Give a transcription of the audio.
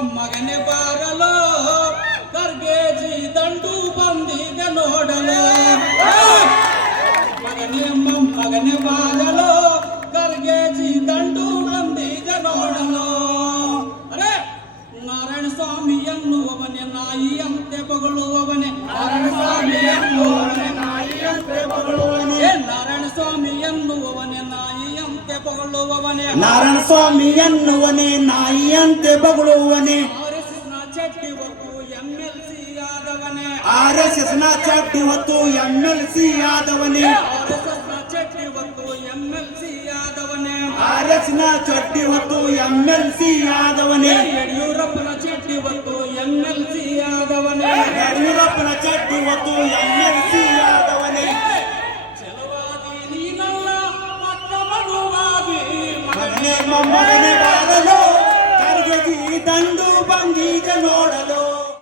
ಮೊಮ್ಮಗನೆ ಬಾರಲೋ ಕರ್ಗೇಜಿ ದಂಡು ಬಂದಿದೆ ನೋಡಲು ಮೊಮ್ಮಗನೆ ಬಾರಲೋ ಕರ್ಗೇಜಿ ದಂಡು ಬಂದಿದೆ ನೋಡಲು ಅರೆ ನಾರಾಯಣ ಸ್ವಾಮಿ ಎನ್ನುವವನೇ ನಾಯಿಯಂತೆ ಬಗಳುವವನೇ ನಾರಾಯಣ ಸ್ವಾಮಿ ಎನ್ನುವವನೇ ನಾಯಿಯಂತೆ ಬಗಳುವವನೇ ನಾರಾಯಣ ಸ್ವಾಮಿ ಎನ್ನುವವನೇ ನಾಯಿಯಂತೆ ಬಗಳುವವನೇ ನಾರಾಯಣ ಸ್ವಾಮಿ ಎನ್ನುವನೇ ನಾಯಿಯಂತೆ ಬಗಳುವವನೇ RSS ನ ಚಟ್ಟಿ ಹೊತ್ತು MLC ಆದವನೇ RSS ನ ಚಟ್ಟಿ ಹೊತ್ತು MLC ಆದವನೇ ಯಡಿಯೂರಪ್ಪನ ಚಟ್ಟಿ ಹೊತ್ತು MLC ಆದವನೇ ಯಡಿಯೂರಪ್ಪನ ಚಟ್ಟಿ ಹೊತ್ತು MLC ಆದವನೇ ಚಲವಾದಿ ನೀನಲ್ಲ ಮಕ್ಕ ಮಗುವಾಗಿ ಮೊಮ್ಮಗನೆ ಬಾರಲು ಕರ್ಗೇಜಿ ದಂಡು ಬಂದಿದೆ ನೋಡಲು